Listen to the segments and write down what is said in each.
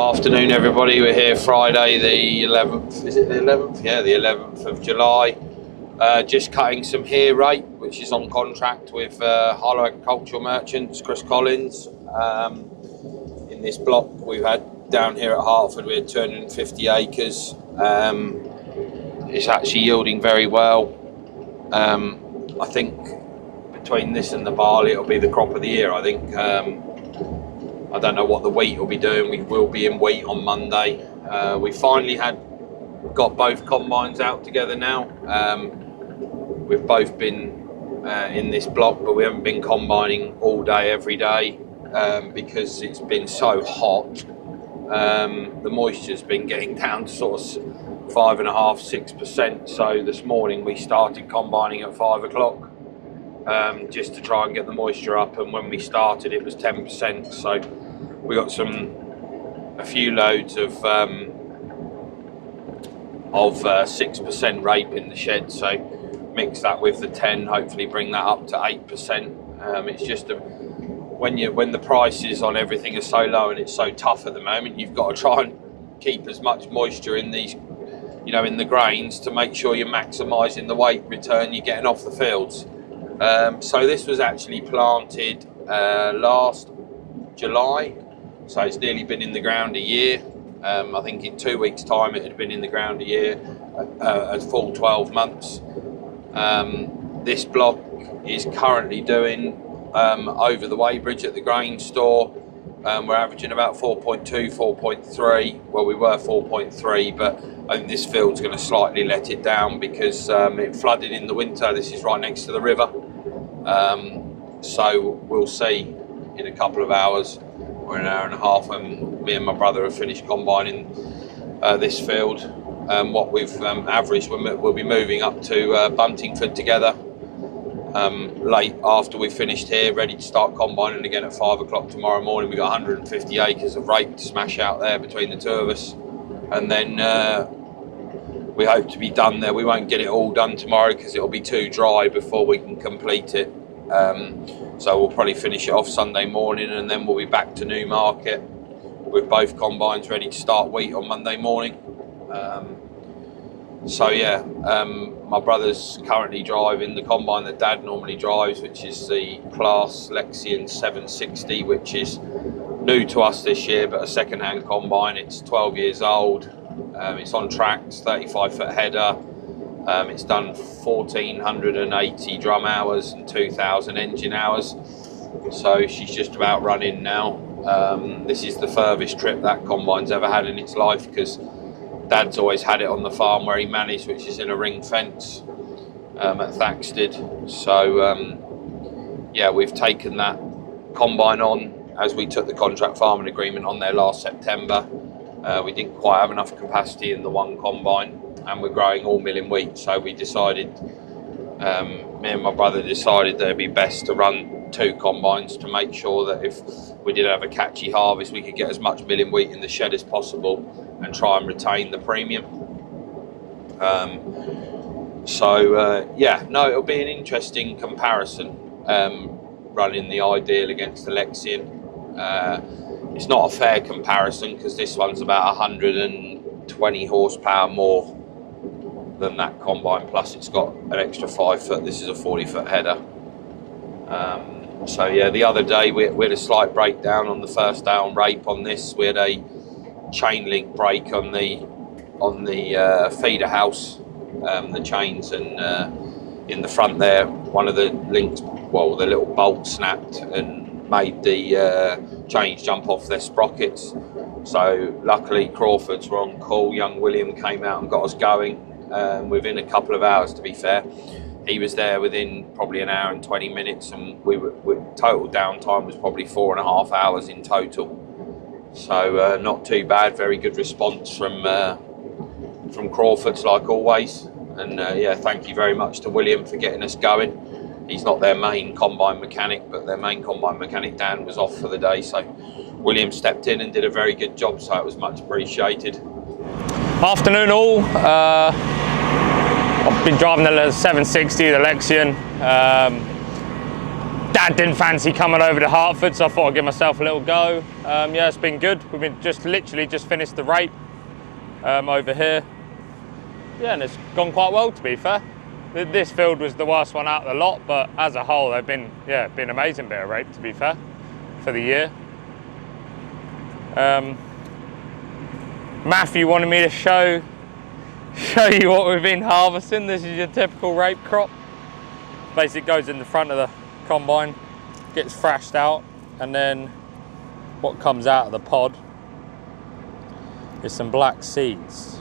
Afternoon, everybody. We're here Friday the 11th. Is it the 11th? Yeah, the 11th of July. Just cutting some hair rape, which is on contract with Harlow Agricultural Merchants, Chris Collins. In this block we've had down here at Hertford, we had 250 acres. It's actually yielding very well. I think between this and the barley, it'll be the crop of the year, I think. I don't know what the wheat will be doing. We will be in wheat on Monday. We finally got both combines out together now. We've both been in this block, but we haven't been combining all day, every day, because it's been so hot. The moisture's been getting down to sort of 5.5–6%. So this morning we started combining at 5 o'clock. Just to try and get the moisture up, and when we started it was 10%, so we got a few loads of 6% rape in the shed, so mix that with the 10, hopefully bring that up to 8%. It's just when the prices on everything are so low and it's so tough at the moment, you've got to try and keep as much moisture in these, in the grains, to make sure you're maximising the weight return you're getting off the fields. So this was actually planted last July, so it's nearly been in the ground a year. I think in 2 weeks' time it had been in the ground a year, a full 12 months. This block is currently doing over the weighbridge at the grain store. We're averaging about 4.2, 4.3. Well, we were 4.3, but I think this field's going to slightly let it down because it flooded in the winter. This is right next to the river. So we'll see in a couple of hours or an hour and a half when me and my brother have finished combining this field. What we've averaged, we'll be moving up to Buntingford together late after we've finished here, ready to start combining again at 5 o'clock tomorrow morning. We've got 150 acres of rape to smash out there between the two of us, and then we hope to be done there. We won't get it all done tomorrow because it'll be too dry before we can complete it. So we'll probably finish it off Sunday morning, and then we'll be back to Newmarket with both combines ready to start wheat on Monday morning. My brother's currently driving the combine that Dad normally drives, which is the Class Lexion 760, which is new to us this year, but a second-hand combine. It's 12 years old. It's on tracks, 35-foot header. It's done 1,480 drum hours and 2,000 engine hours. So she's just about running now. This is the furthest trip that combine's ever had in its life, because Dad's always had it on the farm where he managed, which is in a ring fence at Thaxted. So we've taken that combine on as we took the contract farming agreement on there last September. We didn't quite have enough capacity in the one combine, and we're growing all milling wheat, so we decided, me and my brother decided that it'd be best to run two combines to make sure that if we did have a catchy harvest, we could get as much milling wheat in the shed as possible and try and retain the premium. It'll be an interesting comparison, running the Ideal against the Lexion. It's not a fair comparison because this one's about 120 horsepower more than that combine, plus it's got an extra 5 foot. This is a 40-foot header. The other day we had a slight breakdown on the first day on rape on this. We had a chain link break on the feeder house, the chains, and in the front there, one of the links, the little bolt snapped and made the chains jump off their sprockets. So luckily Crawford's were on call. Young William came out and got us going within a couple of hours, to be fair. He was there within probably an hour and 20 minutes, and total downtime was probably 4.5 hours in total. So not too bad. Very good response from Crawford's, like always. And thank you very much to William for getting us going. He's not their main combine mechanic, but their main combine mechanic, Dan, was off for the day. So William stepped in and did a very good job, so it was much appreciated. Afternoon all. I've been driving the 760, the Lexion. Dad didn't fancy coming over to Hertford, so I thought I'd give myself a little go. Yeah, it's been good. We've been literally just finished the rape over here. Yeah, and it's gone quite well, to be fair. This field was the worst one out of the lot, but as a whole, they've been, yeah, been an amazing bit of rape, to be fair, for the year. Matthew wanted me to show you what we've been harvesting. This is your typical rape crop. Basically, it goes in the front of the combine, gets thrashed out, and then what comes out of the pod is some black seeds.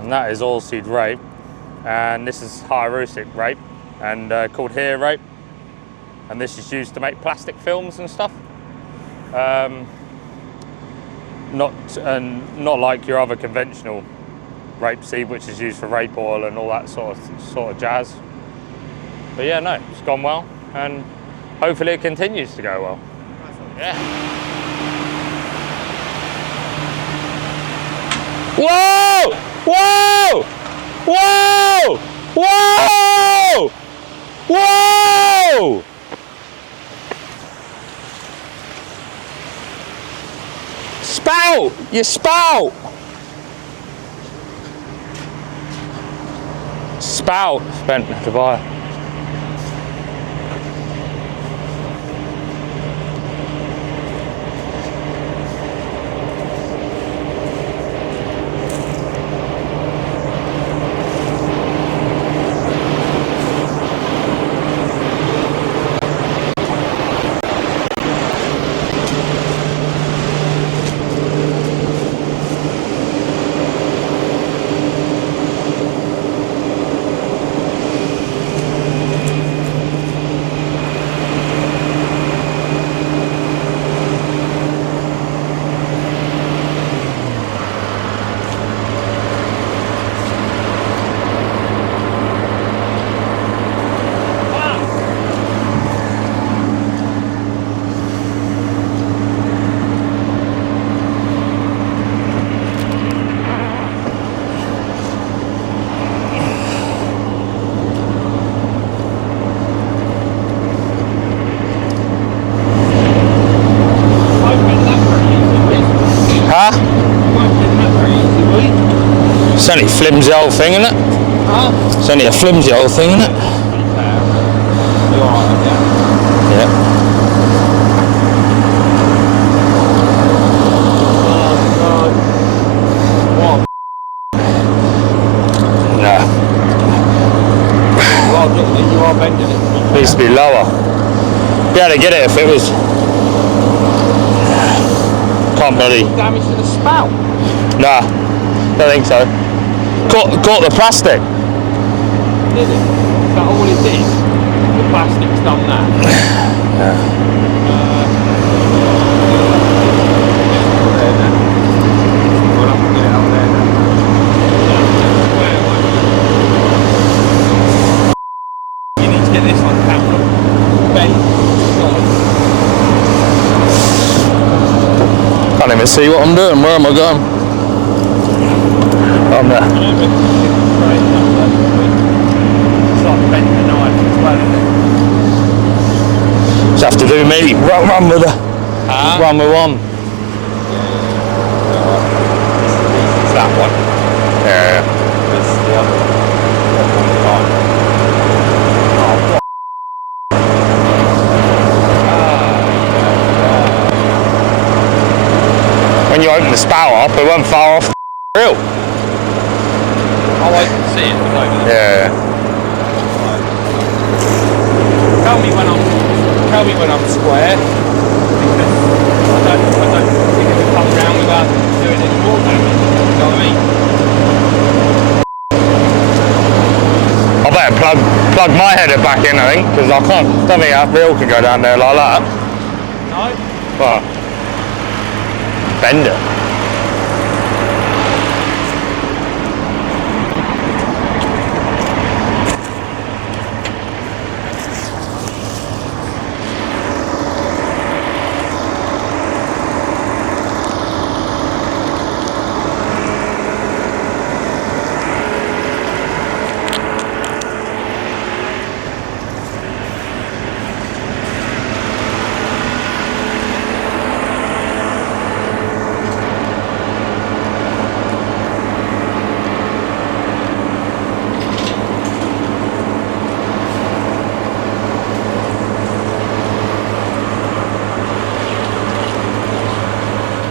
And that is oilseed rape, and this is high-rusic rape, and called hair rape. And this is used to make plastic films and stuff. Not like your other conventional rapeseed, which is used for rape oil and all that sort of jazz. But yeah, no, it's gone well, and hopefully it continues to go well. Yeah. Whoa! Whoa! Whoa! Whoa! Whoa! Spout! You spout! Spout! Spent to buy. It's only a flimsy old thing, isn't it? Huh? It's only a flimsy old thing, isn't it? You're alright, Yeah. Oh, God. What? Nah. You are bending it. Needs to be lower. Be able to get it if it was. Can't bloody. Damage to the spout. Nah, don't think so. Caught the plastic. Did it? Is that all it did? The plastic's done that? Yeah. Well, I can get it up there now. You need to get this on camera. Ben. Can't even see what I'm doing. Where am I going? I'm there. It's like bending the knife as well, isn't it? Just have to do me. Run with the. Run with one. It's that one. Yeah. This is the other one. When you open the spout up, it won't far off the grill. Oh, I can see it. Yeah. Tell me when I'm square, because I don't think it will come round without doing any more damage. You know what I mean? I better plug my header back in, I think, because I don't think that reel can go down there like that. No? Well, bend it.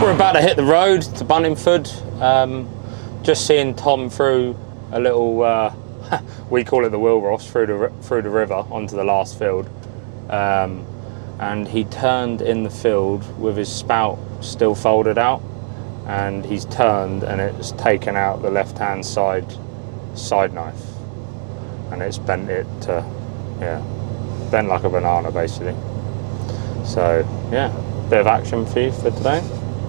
We're about to hit the road to Buntingford. Just seeing Tom through a little, we call it the wheelross, through the river onto the last field. And he turned in the field with his spout still folded out, and he's turned and it's taken out the left-hand side knife, and it's bent it to, bent like a banana basically. So yeah, bit of action for you for today.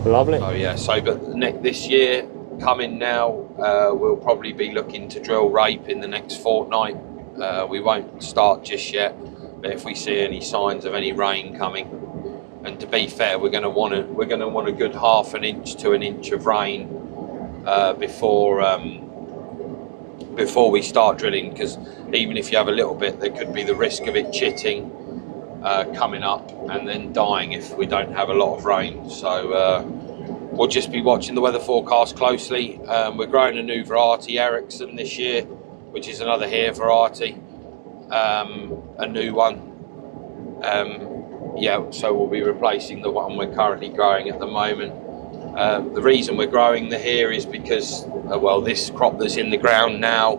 Lovely. Oh yeah, so but this year coming now, we'll probably be looking to drill rape in the next fortnight. We won't start just yet, but if we see any signs of any rain coming, and to be fair, we're going to want a good half an inch to an inch of rain before we start drilling, because even if you have a little bit, there could be the risk of it chitting, coming up and then dying if we don't have a lot of rain. So we'll just be watching the weather forecast closely. We're growing a new variety, Ericsson, this year, which is another hair variety, a new one. So we'll be replacing the one we're currently growing at the moment. The reason we're growing the hair is because, this crop that's in the ground now,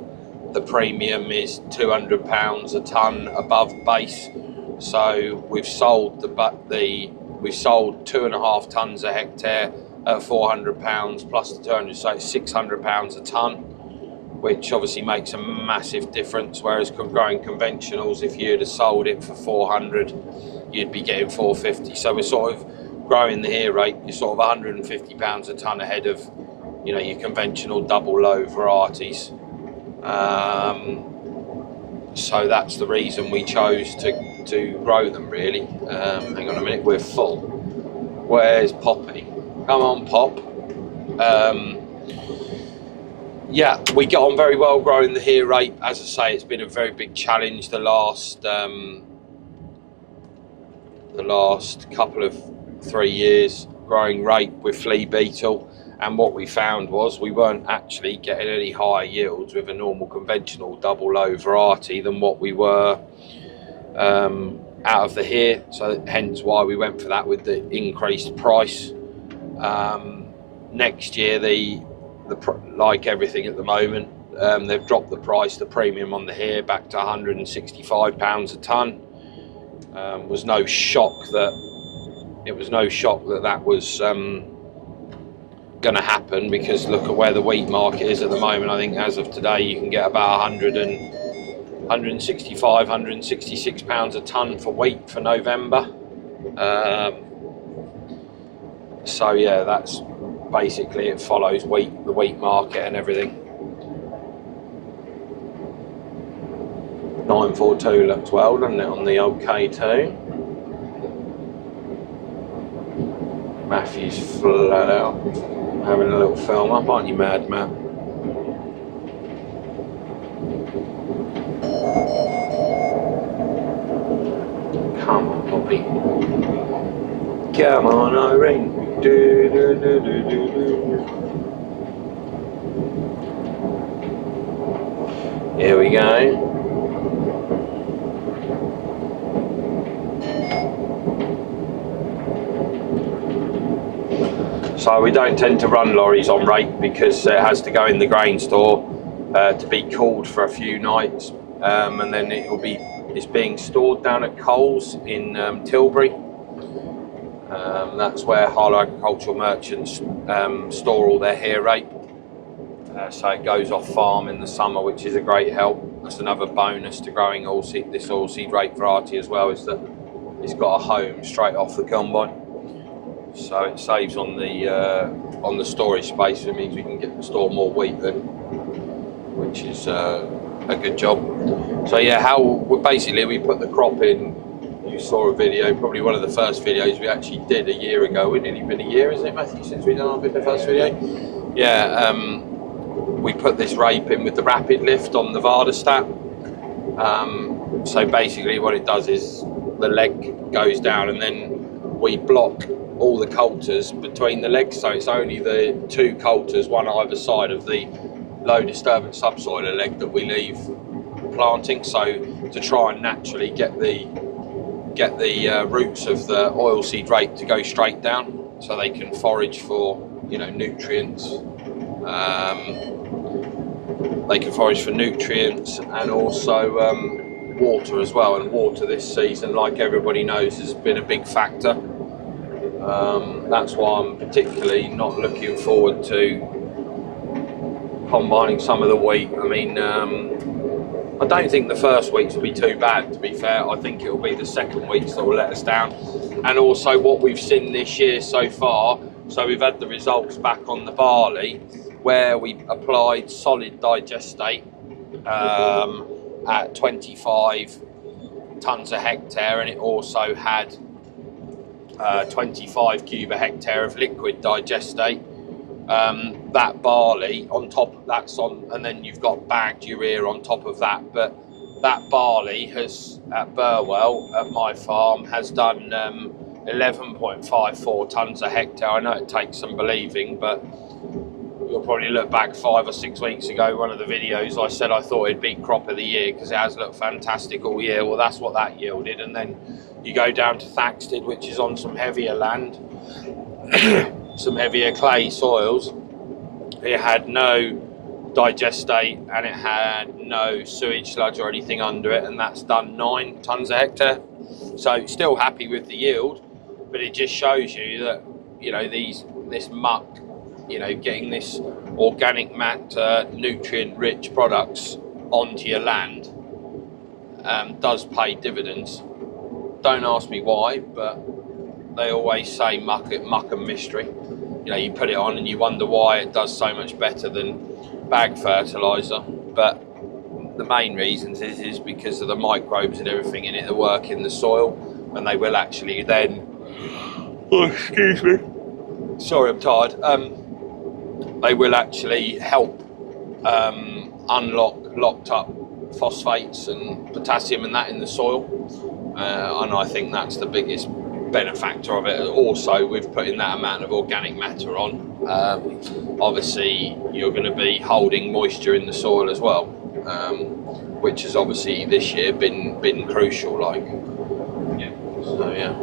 the premium is £200 a tonne above base. So we've sold 2.5 tonnes a hectare at £400 plus the 200, so it's £600 a tonne, which obviously makes a massive difference. Whereas growing conventionals, if you'd have sold it for 400, you'd be getting 450. So we're sort of growing the hair rate. You're sort of £150 a tonne ahead of, your conventional double low varieties. So that's the reason we chose to grow them, really. Hang on a minute, we're full. Where's Poppy? Come on, Pop. We get on very well growing the hair rate. As I say, it's been a very big challenge the last couple of 3 years growing rape with flea beetle. And what we found was we weren't actually getting any higher yields with a normal conventional double low variety than what we were out of the hair. So hence why we went for that with the increased price. Next year, like everything at the moment, they've dropped the price, the premium on the hair, back to £165 a tonne. Was no shock that was going to happen, because look at where the wheat market is at the moment. I think as of today you can get about 165, £166 a tonne for wheat for November. So yeah, that's basically, it follows the wheat market and everything. 942 looks well, doesn't it, on the old K2? Matthew's flat out having a little film up, aren't you mad, Matt? Come on, Poppy. Come on, Irene. Do, do, do, do, do, do. Here we go. So we don't tend to run lorries on rape because it has to go in the grain store to be cooled for a few nights, and then it's being stored down at Coles in Tilbury. That's where Harlow agricultural merchants store all their hair rape. So it goes off farm in the summer, which is a great help. That's another bonus to growing this oilseed rape variety as well, is that it's got a home straight off the combine. So it saves on the storage space. It means we can store more wheat then, which is a good job. So yeah, we put the crop in. You saw a video, probably one of the first videos we actually did a year ago. It's nearly been a year, isn't it, Matthew, since we done the first video? Yeah, we put this rape in with the rapid lift on the Vardastat. So basically what it does is the leg goes down and then we block all the coulters between the legs, so it's only the two coulters, one either side of the low disturbance subsoiler leg that we leave planting, so to try and naturally get the roots of the oilseed rape to go straight down. so they can forage for, you know, nutrients. They can forage for nutrients and also water as well. And water this season, like everybody knows, has been a big factor. That's why I'm particularly not looking forward to combining some of the wheat. I mean, I don't think the first weeks will be too bad, to be fair. I think it will be the second weeks that will let us down. And also what we've seen this year so far, so we've had the results back on the barley, where we applied solid digestate at 25 tonnes a hectare, and it also had 25 cube a hectare of liquid digestate. That barley on top, that's on, and then you've got bagged urea on top of that. But that barley has, at Burwell, at my farm, has done 11.54 tonnes a hectare. I know it takes some believing, but you'll probably look back 5 or 6 weeks ago, one of the videos, I said I thought it'd be crop of the year because it has looked fantastic all year. Well, that's what that yielded. And then you go down to Thaxted, which is on some heavier land, some heavier clay soils. It had no digestate and it had no sewage sludge or anything under it, and that's done 9 tonnes a hectare. So still happy with the yield, but it just shows you that, you know, this muck, you know, getting this organic matter, nutrient-rich products onto your land does pay dividends. Don't ask me why, but they always say muck and mystery. You know, you put it on and you wonder why it does so much better than bag fertiliser. But the main reasons is because of the microbes and everything in it that work in the soil, and they will actually then, oh, excuse me, sorry, I'm tired. They will actually help unlock locked up phosphates and potassium and that in the soil, and I think that's the biggest benefactor of it. Also, with putting that amount of organic matter on, obviously you're going to be holding moisture in the soil as well, which has obviously this year been crucial. Like, yeah. So yeah.